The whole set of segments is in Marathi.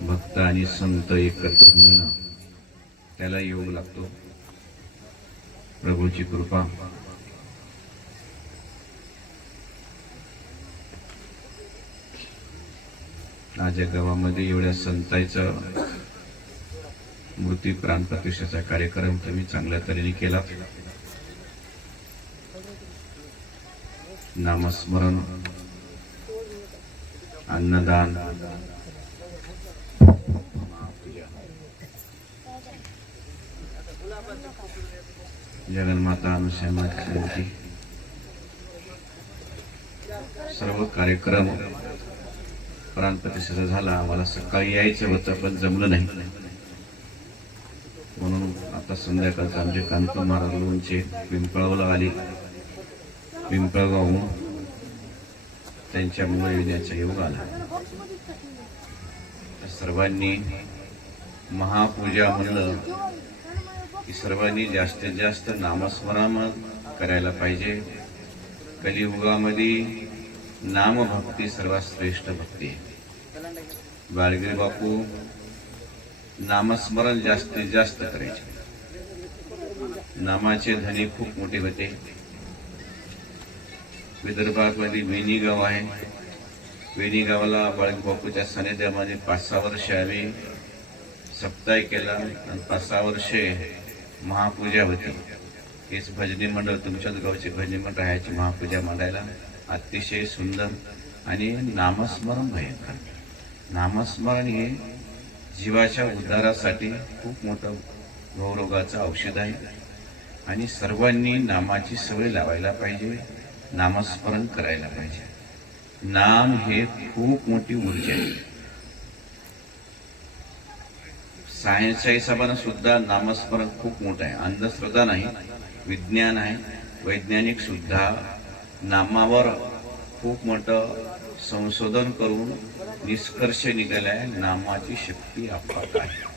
भक्त आणि संत एकत्र मिळणं त्याला योग लागतो. प्रभूची कृपा. आज या गावामध्ये एवढ्या संतांचा मृत्यू प्राण प्रतिष्ठेचा कार्यक्रम तुम्ही चांगल्या तऱ्हेने केला. नामस्मरण अन्नदान जगन्माता अनुषयमाची सर्व कार्यक्रम प्राणप्रतिष्ठेचा झाला आम्हाला सकाळी यायचं होतं पण जमलं नाही. म्हणून आता संध्याकाळचं आमचे कांत महाराज लोणचे पिंपळावला आली. पिंपळगावहून त्यांच्यामुळे येण्याचा योग आला. सर्वांनी महापूजा म्हणलं की सर्वांनी जास्तीत जास्त नामस्मरण करायला पाहिजे. कलियुगामध्ये नामभक्ती सर्वात श्रेष्ठ भक्ती आहे. बाळगिरी बापू नामस्मरण जास्तीत जास्त करायचे. नामाचे धनी खूप मोठे होते. विदर्भामध्ये वेणी गाव आहे. वेणी गावाला बाळगी बापूच्या सानिध्यामध्ये पाच सहा वर्ष आम्ही सप्ताह केला आणि पाच सहा वर्षे महापूजा होती. हेच भजनी मंडळ तुमच्याच गावचे भजनी मंडळ राहायची महापूजा मांडायला अतिशय सुंदर आणि नामस्मरण भयंकर. नामस्मरण हे जीवाच्या उद्धारासाठी खूप मोठं गौरवाचं औषध आहे आणि सर्वांनी नामाची सवय लावायला पाहिजे नामस्मरण करायला पाहिजे. नाम हे खूप मोठी ऊर्जा आहे. सायन्सच्या हिशोबानं सुद्धा नामस्मरण खूप मोठं आहे. अंधश्रद्धा नाही विज्ञान आहे. वैज्ञानिक सुद्धा नामावर खूप मोठं संशोधन करून निष्कर्ष निघालाय. नामाची शक्ती अफाट आहे.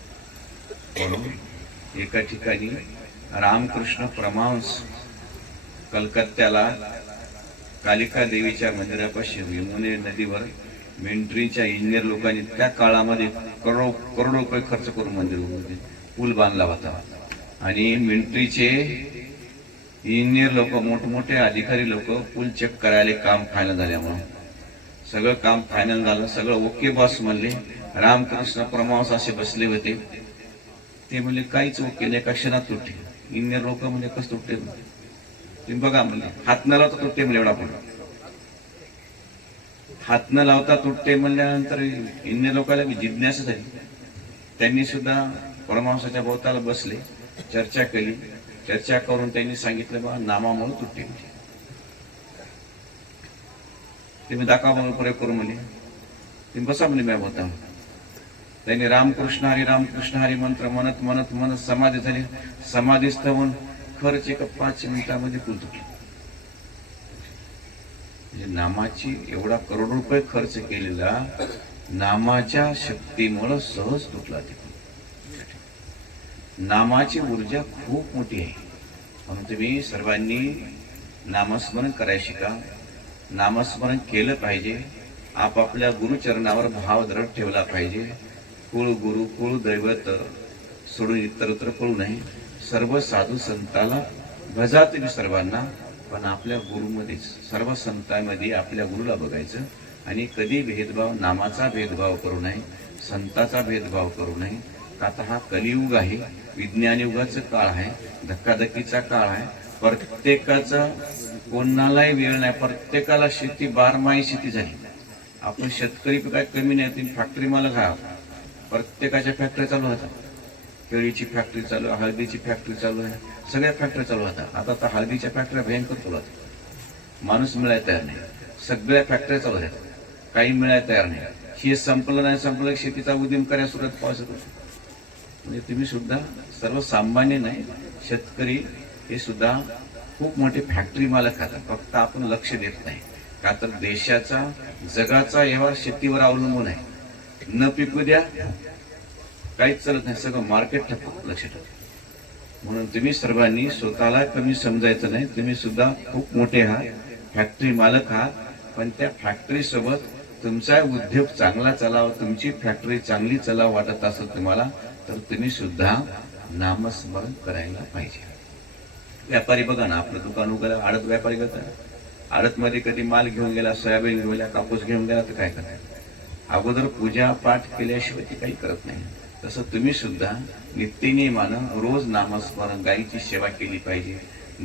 म्हणून एका ठिकाणी रामकृष्ण परमहंस कलकत्त्याला कालिका देवीच्या मंदिरापाशी यमुने नदीवर मिलिटरीच्या इंजिनियर लोकांनी त्या काळामध्ये करोडो करोडो रुपये खर्च करून मंदिर उभारले. पूल बांधला होता. आणि मिलिटरीचे इंजिनियर लोक मोठमोठे अधिकारी लोक पूल चेक करायला काम फायनल झाल्यामुळं सगळं काम फायनल झालं. सगळं ओके बॉस म्हणले. रामकृष्ण परमहंस असे बसले होते. ते म्हणले काहीच ओके नाही. एका क्षणात तुटले. इंजिनियर लोक म्हणजे कसं तुटते तुम्ही बघा म्हणले हात नाला तर तुटते म्हणजे एवढा पण हात न लावता तुटते म्हणल्यानंतर इंजिनियर लोकांना जिज्ञासा झाली त्यांनी सुद्धा परमहंसाच्या भोवताला बसले चर्चा केली. चर्चा करून त्यांनी सांगितलं बा नामामुळे तुटते म्हणजे तुम्ही दाखवा म्हणून प्रयोग करू म्हणे. तुम्ही बसा म्हणे मॅम होता त्यांनी रामकृष्ण हरी रामकृष्ण हरी मंत्र म्हणत म्हणत म्हणत समाधी झाली. समाधीस्थ होऊन खरंच एका पाच मिनिटामध्ये पूल तुटली. म्हणजे नामाची एवढा करोड रुपये खर्च केलेला नामाच्या शक्तीमुळं सहज तुटला तिकडून. नामाची ऊर्जा खूप मोठी आहे. म्हणून तुम्ही सर्वांनी नामस्मरण करायला शिका. नामस्मरण केलं पाहिजे. आपापल्या गुरुचरणावर भाव दृढ ठेवला पाहिजे. कुळ गुरु कुळ दैवत सोडून इतरत्र पळू नये. सर्व साधू संताला भजा तुम्ही सर्वांना पण आपल्या गुरुमध्येच सर्व संतांमध्ये आपल्या गुरुला बघायचं. आणि कधी भेदभाव नामाचा भेदभाव करू नये संताचा भेदभाव करू नये. आता हा कलियुग आहे विज्ञान युगाचं काळ आहे धक्काधक्कीचा काळ आहे. प्रत्येकाचा कोणालाही वेळ नाही प्रत्येकाला शेती बारमाही शेती झाली. आपण शेतकरी काय कमी नाही फॅक्टरी मालक हा प्रत्येकाच्या फॅक्टरी चालू होतात केळीची फॅक्टरी चालू आहे हळदीची फॅक्टरी चालू आहे सगळ्या फॅक्टरी चालू होत्या आता तर हळदीच्या फॅक्टऱ्या भयंकर फुलत माणूस मिळायला तयार नाही. सगळ्या फॅक्टऱ्या चालू आहेत. काही मिळायला तयार नाही. हे संपलं नाही संपलं शेतीचा उद्यम करायला सुरुवात पावसात म्हणजे तुम्ही सुद्धा सर्वसामान्य नाही शेतकरी हे सुद्धा खूप मोठे फॅक्टरी मालक खातात फक्त आपण लक्ष देत नाही. का तर देशाचा जगाचा व्यवहार शेतीवर अवलंबून आहे. न पिकू द्या काहीच चालत नाही सगळं मार्केट ठप्प लक्ष ठेवा. म्हणून तुम्ही सर्वांनी स्वतःला कमी समजायचं नाही तुम्ही सुद्धा खूप मोठे आहात फॅक्टरी मालक आहात पण त्या फॅक्टरी सोबत तुमचा उद्योग चांगला चालावा तुमची फॅक्टरी चांगली चलाव वाटत असेल तुम्हाला तर तुम्ही सुद्धा नामस्मरण करायला पाहिजे. व्यापारी बघा ना आपलं दुकान उघडलं आडत व्यापारी करतात. आडतमध्ये कधी माल घेऊन गेला सोयाबीन घेऊन गेला कापूस घेऊन गेला तर काय करायचं अगोदर पूजा पाठ केल्याशिवाय ती काही करत नाही. तसं तुम्ही सुद्धा नित्यनियमानं रोज नामस्मरण गायीची सेवा केली पाहिजे.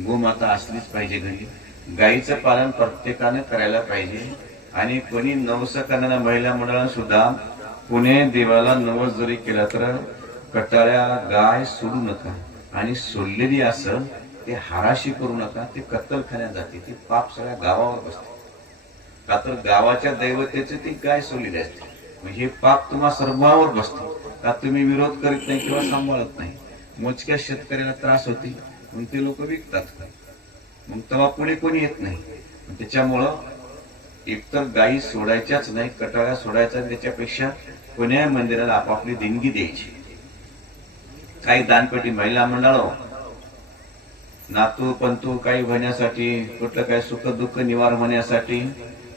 गोमाता असलीच पाहिजे घरी. गायीचं पालन प्रत्येकानं करायला पाहिजे. आणि कोणी नवस करणाऱ्या महिला मंडळानं सुद्धा पुणे देवाला नवस जरी केला तर कटाळ्या गाय सोडू नका. आणि सोडलेली असं ते हाराशी करू नका. ते कत्तलखान्यात जाते. ते पाप सगळ्या गावावर बसते. का तर गावाच्या दैवतेचे ती गाय सोडलेली असते. म्हणजे हे पाप तुम्हा सर्वांवर बसते. का तुम्ही विरोध करीत नाही किंवा सांभाळत नाही. मोजक्या शेतकऱ्याला त्रास होते मग ते लोक विकतात. मग तेव्हा पुढे कोणी येत नाही. त्याच्यामुळं एकतर गायी सोडायच्याच नाही कटाळ्या सोडायच्या त्याच्यापेक्षा कोण्या मंदिराला आपापली देणगी द्यायची. काही दानपेटी महिला मंडळ नातू पंतू काही होण्यासाठी कुठलं काही सुख दुःख निवार होण्यासाठी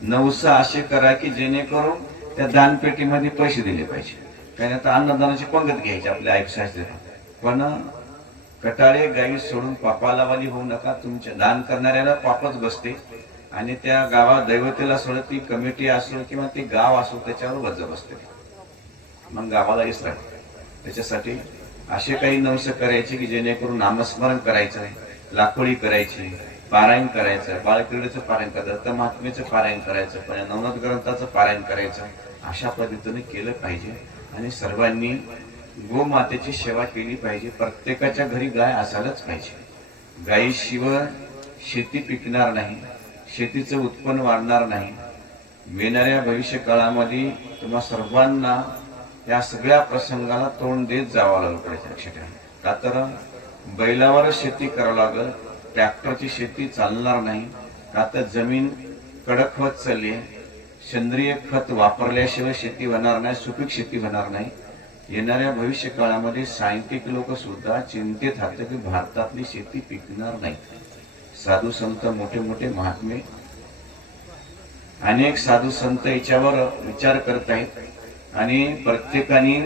नवसा असे करा की जेणेकरून त्या दानपेटीमध्ये पैसे दिले पाहिजे. कारण आता अन्नदानाची पंगत घ्यायची आपल्या आयुष्याचे पण कटाळे गाई सोडून पापालावाली होऊ नका. तुमच्या दान करणाऱ्याला पापच बसते. आणि त्या गावात दैवतेला सोडत ती कमिटी असो किंवा ते गाव असो त्याच्यावर वज बसते. मग गावाला इसरा त्याच्यासाठी असे काही नवस करायचे की जेणेकरून नामस्मरण करायचं आहे लाखोळी करायची पारायण करायचं बाळक्रीडेचं पारायण करायचं दत्त पारायण करायचं पण नवनाथ ग्रंथाचं पारायण करायचं. अशा पद्धतीने केलं पाहिजे. आणि सर्वांनी गोमातेची सेवा केली पाहिजे. प्रत्येकाच्या घरी गाय असायलाच पाहिजे. गायीशिवाय शेती पिकणार नाही. शेतीचं उत्पन्न वाढणार नाही. येणाऱ्या भविष्य काळामध्ये तुम्हा सर्वांना या सगळ्या प्रसंगाला तोंड देत जावं लागलं पाहिजे लक्षात का तर बैलावरच शेती करावं लागल. ट्रॅक्टरची शेती चालणार नाही. का तर जमीन कडक होत चालली आहे. सेंद्रिय खत वापरल्याशिवाय शेती होणार नाही सुपीक शेती होणार नाही. येणाऱ्या भविष्य काळामध्ये सायंटिफिक लोक सुद्धा चिंतेत राहतं की भारतातली शेती पिकणार नाही. साधू संत मोठे मोठे महात्मे अनेक साधू संत याच्यावर विचार करत आहेत आणि प्रत्येकाने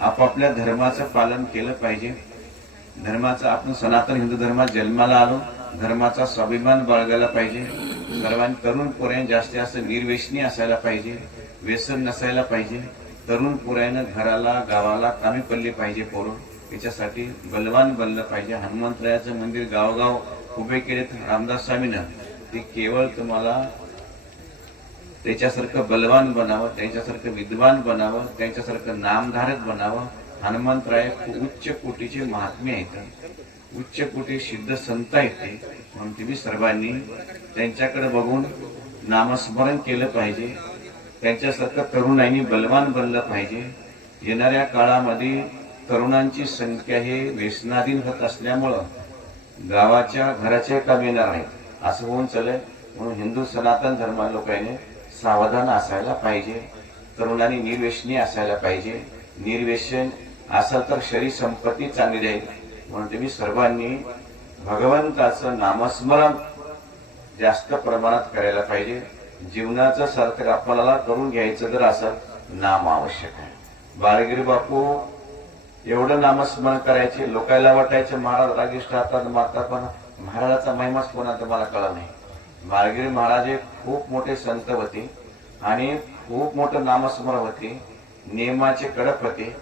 आपापल्या धर्माचं पालन केलं पाहिजे. धर्माचा आपण सनातन हिंदू धर्मात जन्माला आलो धर्माचा स्वाभिमान बाळगायला पाहिजे. सर्वांनी तरुण पोऱ्याने जास्तीत जास्त निर्वेशनी असायला पाहिजे व्यसन नसायला पाहिजे. तरुण पोऱ्यानं घराला गावाला कामी पडले पाहिजे पोरं. याच्यासाठी बलवान बनलं पाहिजे. हनुमंतरायाचं मंदिर गावगाव उभे केले तर रामदास स्वामीनं. ते केवळ तुम्हाला त्याच्यासारखं बलवान बनावं त्यांच्यासारखं विद्वान बनावं त्यांच्यासारखं नामधारक बनावं. हनुमंतराय उच्च कोटीचे महात्मे आहेत. उच्च कोटी सिद्ध संत आहेत ते. म्हणून तुम्ही सर्वांनी त्यांच्याकडे बघून नामस्मरण केलं पाहिजे. त्यांच्यासारखं तरुणांनी बलवान बनलं पाहिजे. येणाऱ्या काळामध्ये तरुणांची संख्या हे व्यसनाधीन होत असल्यामुळं गावाच्या घराचे काम येणार नाहीत असं होऊन चालेल म्हणून हिंदू सनातन धर्मा लोकांनी सावधान असायला पाहिजे. तरुणांनी निर्व्यसनी असायला पाहिजे. निर्व्यसन असं तर शरीर संपत्ती चांगली राहील. म्हणून तुम्ही सर्वांनी भगवंताचं नामस्मरण जास्त प्रमाणात करायला पाहिजे. जीवनाचं सार्थक आपल्याला करून घ्यायचं जर असं नाम आवश्यक आहे. बाळगिरी बापू एवढं नामस्मरण करायचे लोकायला वाटायचे महाराज रागिष्ट राहतात मारतात पण महाराजाचा महिमाच कोणा तुम्हाला कळला नाही. बाळगिरी महाराज हे खूप मोठे संत होते आणि खूप मोठं नामस्मरण होते. नियमाचे कडक होते.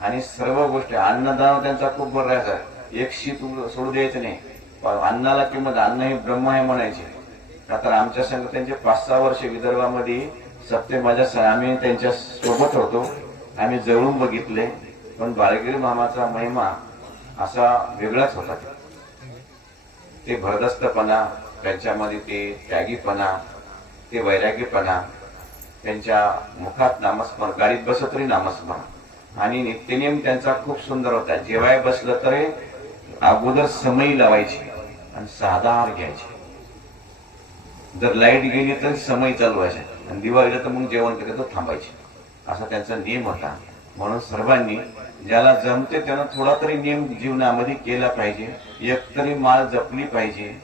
आणि सर्व गोष्टी अन्नदान त्यांचा खूप बरं आहे एक शीत सोडू द्यायचं नाही. अन्नाला किंमत अन्न हे ब्रह्म आहे म्हणायचे. का आमच्या संघ त्यांचे पाच सहा वर्ष विदर्भामध्ये सत्य माझ्या आम्ही त्यांच्यासोबत होतो. आम्ही जवळून बघितले. पण बाळगिरी मामाचा महिमा असा वेगळाच होता. ते भरदस्तपणा त्यांच्यामध्ये ते त्यागीपणा ते वैरागीपणा त्यांच्या मुखात नामस्मरण गाडीत बसत तरी नामस्मरण. आणि नित्यनेम त्यांचा खूप सुंदर होता. जेवाय बसलं तरी अगोदर समय लावायची आणि साधा हार घ्यायचे. जर लाइट गेली तर समय चालू आणि दिवाळीला तर मग जेवण केलं तर थांबायचे. असा त्यांचा नियम होता. म्हणून सर्वांनी ज्याला जमते त्यानं थोडा तरी नियम जीवनामध्ये केला पाहिजे. एक तरी माळ जपली पाहिजे.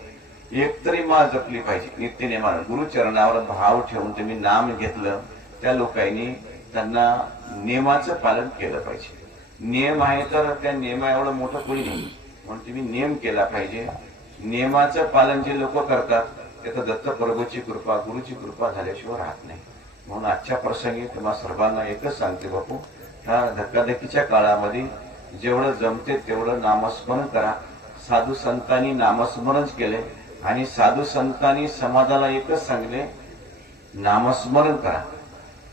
एक तरी माळ जपली पाहिजे. नित्य नेमानं गुरुचरणावर भाव ठेवून तुम्ही नाम घेतलं त्या लोकांनी त्यांना नियमाचं पालन केलं पाहिजे. नियम आहे तर त्या नियमा एवढं मोठं कोणी नाही. म्हणून तुम्ही नियम केला पाहिजे. नियमाचं पालन जे लोक करतात त्याचा दत्त प्रभूची कृपा गुरुची कृपा झाल्याशिवाय राहत नाही. म्हणून आजच्या प्रसंगी तुम्हा सर्वांना एकच सांगते बापू ह्या धक्काधक्कीच्या काळामध्ये जेवढं जमते तेवढं नामस्मरण करा. साधू संतांनी नामस्मरणच केले आणि साधू संतांनी समाजाला एकच सांगले नामस्मरण करा.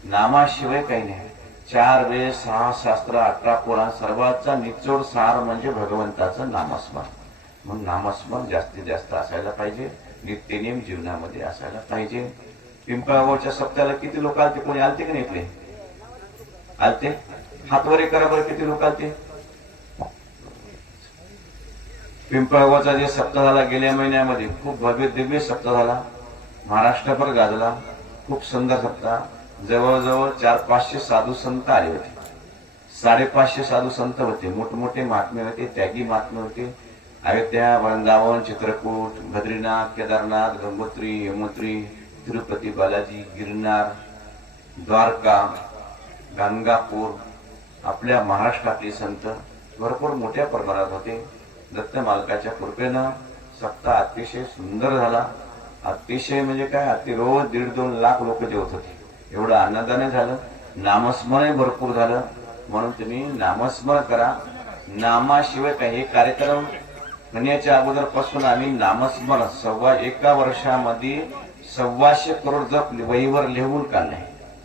नामाशिवाय काही नाही. चार वेळ सहा शास्त्र अठरा पुराण सर्वांचा निचोड सार म्हणजे भगवंताचं नामस्मरण. म्हणून नामस्मरण जास्तीत जास्त असायला पाहिजे. नित्यनियम जीवनामध्ये असायला पाहिजे. पिंपळावरच्या सप्त्याला किती लोक आलते? कोणी आलते की नाही आलते? हातवरे करा बरं किती लोक आलते? पिंपळगावचा जे सप्ताह झाला गेल्या महिन्यामध्ये खूप भव्य दिव्य सप्ताह झाला. महाराष्ट्रभर गाजला. खूप सुंदर सप्ताह. जवळजवळ चार पाचशे साधू संत आले होते. साडेपाचशे साधू संत होते. मोठमोठे महात्मे होते त्यागी महात्मे होते. अयोध्या वृंदावन चित्रकूट बद्रीनाथ केदारनाथ गंगोत्री यमुत्री तिरुपती बालाजी गिरनार द्वारका गाणगापूर आपल्या महाराष्ट्रातले संत भरपूर मोठ्या प्रमाणात होते. दत्त मालकाच्या कृपेनं सप्ताह अतिशय सुंदर झाला. अतिशय म्हणजे काय? अति रोज दीड दोन लाख लोक जेवत होते. एवढं आनंदाने झालं. नामस्मरण भरपूर झालं. म्हणून तुम्ही नामस्मरण करा. नामाशिवाय काही हे कार्यक्रम होण्याच्या अगोदरपासून आम्ही नामस्मरण सव्वा एका वर्षामध्ये सव्वाशे करोड जप वहीवर लिहून काढले.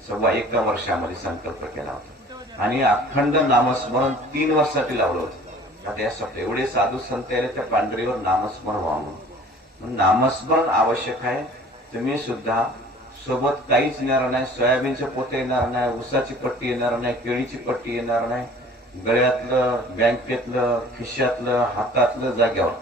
सव्वा एका वर्षामध्ये संकल्प केला होता. आणि अखंड नामस्मरण तीन वर्षासाठी लावलं होतं. आता या सप्त एवढे साधू संत आले त्या पांढरीवर नामस्मरण व्हावं म्हणून. नामस्मरण आवश्यक आहे. तुम्ही सुद्धा सोबत काहीच येणार नाही सोयाबीनचे पोते येणार नाही ऊसाची पट्टी येणार नाही केळीची पट्टी येणार नाही. गळ्यातलं बँकेतलं खिशातलं हातातलं जाग्यावर.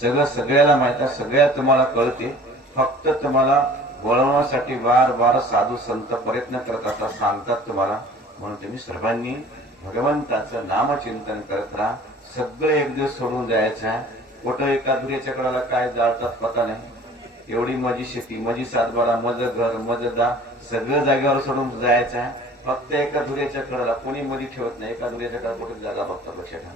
सगळं सगळ्याला माहीत आहे सगळ्या तुम्हाला कळते. फक्त तुम्हाला वळवण्यासाठी वार वार साधू संत प्रयत्न करत असतात सांगतात तुम्हाला. म्हणून तुम्ही सर्वांनी भगवंताचं नामचिंतन करत राहा. सगळं एक दिवस सोडून जायचं आहे. कुठं एका दुर्याच्या कडाला काय जाळतात पता नाही. एवढी माझी शेती माझी सातबारा माझं घर माझं दा सगळं जागेवर सोडून जायचं आहे. फक्त एका धुऱ्याच्या कडाला कोणी मध्ये ठेवत नाही एका धुऱ्याच्या कडा कुठे जागा बघतात लक्षात ठेवा.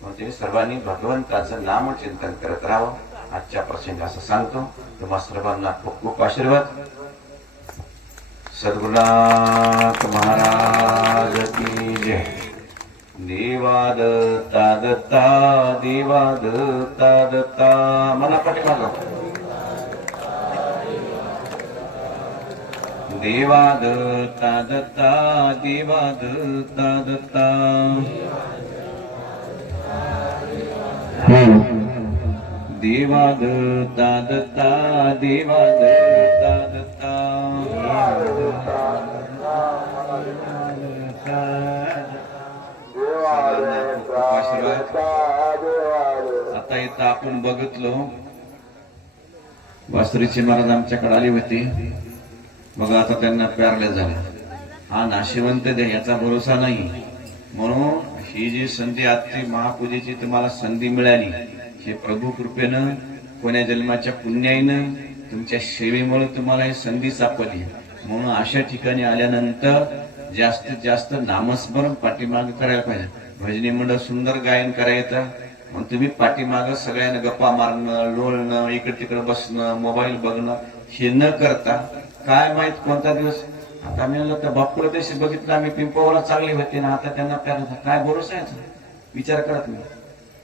म्हणजे सर्वांनी भगवंताचं नामचिंतन करत राहावं. आजच्या प्रसंगी असं सांगतो. तुम्हा सर्वांना खूप खूप आशीर्वाद. सद्गुरुनाथ महाराज की जय. देवाद तादत्ता देवाद तादत्ता मला पाठीमाग देवाद तादत्ता देवाद तादत्ता देवाद तादत्ता देवाद तादत्ता आता इथं आपण बघितलो वासरीचे महाराज आमच्याकडे आले होते मग आता त्यांना प्यारल्या झाल्या हा नाशिवंत दे याचा भरोसा नाही. म्हणून ही जी संधी आजची महापूजेची तुम्हाला संधी मिळाली हे प्रभू कृपेनं कोण्या जन्माच्या पुण्याईनं तुमच्या सेवेमुळे तुम्हाला ही संधी सापडली. म्हणून अशा ठिकाणी आल्यानंतर जास्तीत जास्त नामस्मरण पाठीमाग करायला पाहिजे. भजनी मंडळ सुंदर गायन करायचं. मग तुम्ही पाठीमाग सगळ्यांना गप्पा मारणं लोळणं इकडे तिकडे बसणं मोबाईल बघणं हे न करता काय माहीत कोणता दिवस. आता मी म्हणलं तर बापूला तशी बघितलं आम्ही पिंपवाला चांगली होते ना आता त्यांना प्यार होता काय भरोसा याचा? विचार करा तुम्ही.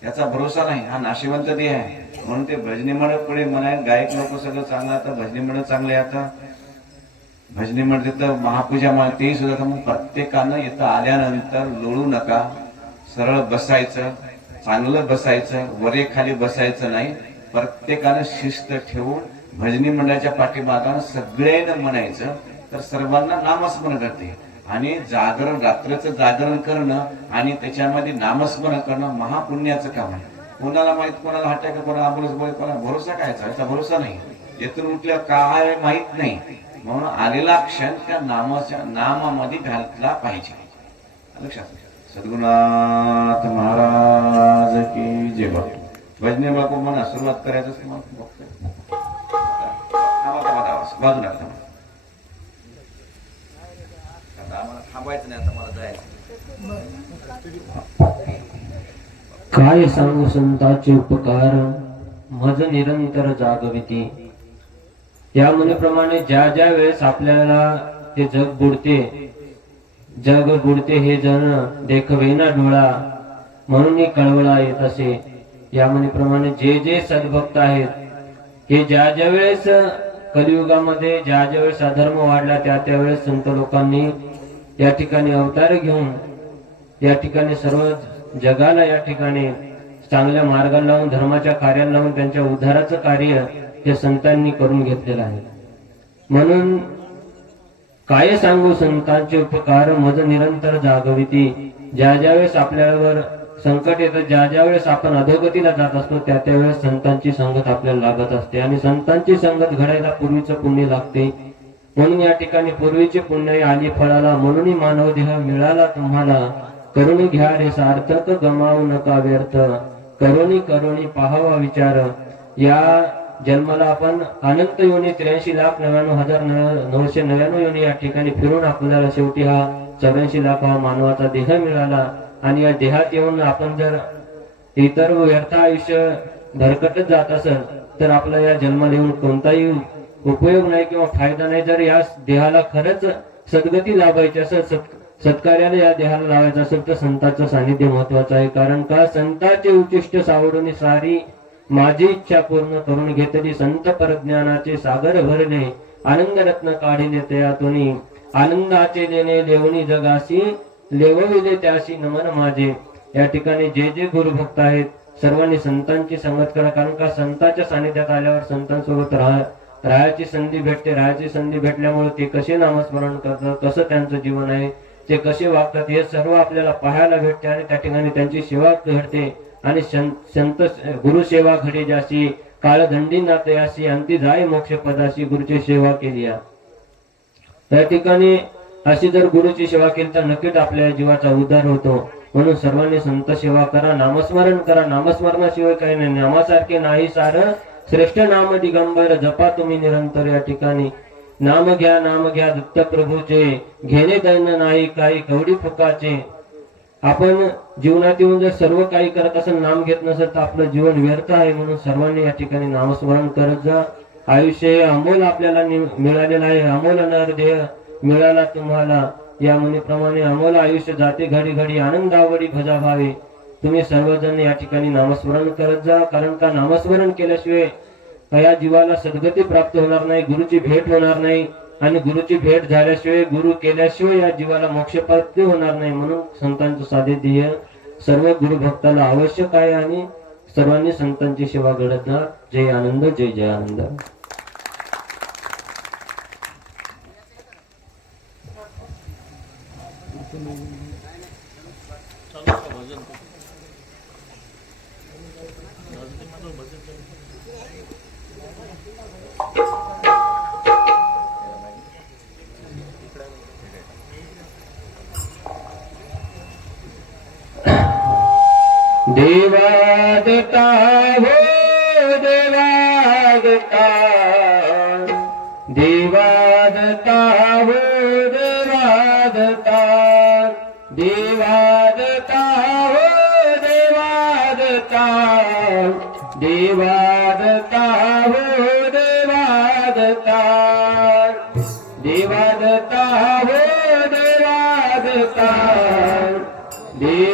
याचा भरोसा नाही हा नाशिवंत देह आहे. म्हणून ते भजनी मंडळ पुढे म्हणाय गायक लोक सगळं चांगलं आता भजनी मंडळ चांगले आता. भजनी मंडळ तिथं महापूजा म्हणा तेही सुद्धा तर मग प्रत्येकानं इथं आल्यानंतर लोळू नका. सरळ बसायचं चांगलं बसायचं वरे खाली बसायचं नाही. प्रत्येकानं शिस्त ठेवून भजनी मंडळाच्या पाठीमागानं सगळ्यांना म्हणायचं तर सर्वांना नामस्मरण करते. आणि जागरण रात्रीचं जागरण करणं आणि त्याच्यामध्ये नामस्मरण करणं महापुण्याचं काम आहे. कोणाला माहीत कोणाला हट्या का कोणाला अमृत बोल कोणाला भरोसा काय याचा भरोसा नाही. येथून उठल्या काय माहीत नाही. म्हणून आलेला क्षण त्या नामाच्या नामामध्ये घातला पाहिजे. लक्षात सद्गुणाथ महाराज की जय बापू. भजने बापू म्हणा सुरुवात करायचं बघतोय बाजूला थांबा. आता आम्हाला थांबायचं नाही आता मला जायचं काय सांगू संतांचे उपकार मज निरंतर जागविती या म्हणीप्रमाणे ज्या ज्या वेळेस आपल्याला ते जग बुडते जग बुडते हे जण देखवेना डोळा म्हणून ही कळवळा येत असे या म्हणीप्रमाणे जे जे सद्भक्त आहेत हे ज्या ज्या वेळेस कलियुगामध्ये ज्या ज्या वेळेस अधर्म वाढला त्या त्यावेळेस संत लोकांनी या ठिकाणी अवतार घेऊन या ठिकाणी सर्व जगाला या ठिकाणी चांगल्या मार्गाला लावून धर्माच्या कार्याला लावून त्यांच्या उद्धाराचं कार्य हे संतांनी करून घेतलेलं आहे. म्हणून काय सांगू संतांचे उपकार मज निरंतर जागविती. ज्या ज्या वेळेस आपल्यावर संकट येतं. ज्या ज्या वेळेस आपण अधोगतीला जात असतो त्या त्यावेळेस संतांची संगत आपल्याला लागत असते. आणि संतांची संगत घडायला पूर्वीचं पुण्य लागते. म्हणून या ठिकाणी पूर्वीचे पुण्य आली फळाला म्हणून मानव देह मिळाला तुम्हाला. करुणी घ्या रे सार्थक गमावू नका व्यर्थ. करुणी करुणी पाहावा विचार. या जन्माला आपण अनंत योनी त्र्याऐंशी लाख नव्याण्णव हजार नऊशे नव्याण्णव योनी या ठिकाणी फिरून आपल्याला शेवटी हा चौऱ्याऐंशी लाख हा मानवाचा देह मिळाला. आणि या देहात येऊन आपण जर इतर व्यर्थ आयुष्य भरकटत जात असेल तर आपला या जन्माला येऊन कोणताही उपयोग नाही किंवा फायदा नाही. जर या देहाला खरंच सद्गती लाभायची असेल सत् सत्कार्याला या देहाला लावायचं असेल तर संतांचं सानिध्य महत्वाचं आहे. कारण का? संतांचे उद्दिष्ट सावडून सारी माझी इच्छा पूर्ण करून घेतली. संत परज्ञानाचे सागर भरणे आनंद रत्न काढिले तयातुनी आनंदाचे देणे देवणी जगाशी लेवविले त्याशी नमन माझे. या ठिकाणी जे जे गुरुभक्त आहेत सर्वांनी संतांची संगत करा कारण का संतांच्या सानिध्यात आल्यावर संतांसोबत राहा राहायची संधी भेटते. राहायची संधी भेटल्यामुळे ते कसे नामस्मरण करतात कसं त्यांचं जीवन आहे ते कसे वागतात हे सर्व आपल्याला पाहायला भेटते आणि त्या ठिकाणी त्यांची सेवा घडते. आणि संत गुरु सेवा घडे जाशी काळदंडी नातयाशी अंती जाय मोक्ष पदाशी गुरुची सेवा केली या. त्या ठिकाणी अशी जर गुरुची सेवा केली तर नक्कीच आपल्या जीवाचा उद्धार होतो. म्हणून सर्वांनी संत सेवा करा नामस्मरण करा. नामस्मरणाशिवाय काही नाही. नामासारखे नाही सार. श्रेष्ठ नाम दिगंबर जपा तुम्ही निरंतर या ठिकाणी. नाम घ्या नाम घ्या दत्त प्रभूचे घेणे दैन नाही काही कवडी फुकाचे. आपण जीवनात येऊन जर सर्व काही करत असेल नाम घेत नसेल तर आपलं जीवन व्यर्थ आहे. म्हणून सर्वांनी या ठिकाणी नामस्मरण करत जा. आयुष्य हे अमोल आपल्याला मिळालेलं आहे. अमोल अनर्देह मिळाला तुम्हाला या मुनीप्रमाणे अमोल आयुष्य जाते घडी घडी आनंदावडी भजा भावे. तुम्ही सर्वजण या ठिकाणी नामस्मरण करत जा कारण का नामस्मरण केल्याशिवाय या जीवाला सद्गती प्राप्त होणार नाही गुरुची भेट होणार नाही. आणि गुरुची भेट झाल्याशिवाय गुरु केल्याशिवाय या जीवाला मोक्ष प्राप्ती होणार नाही म्हणून संतांचं साधे ध्येय सर्व गुरु भक्ताला आवश्यक आहे आणि सर्वांनी संतांची सेवा घडत जा. जय आनंद जय जय आनंद.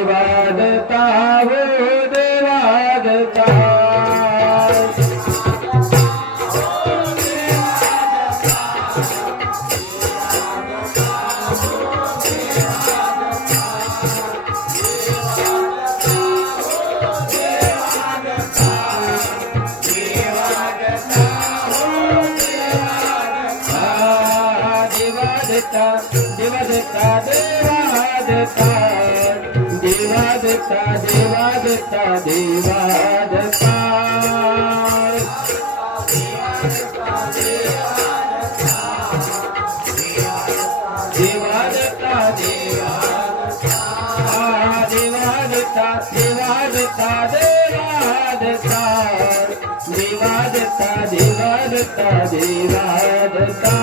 देवादता हो देवादता दत्ता देवा दत्ता देवा दत्ता देवा दत्ता देवा देवा दत्ता देवा दत्ता देवा दत्ता देवा दत्ता देवा दत्ता देवा दत्ता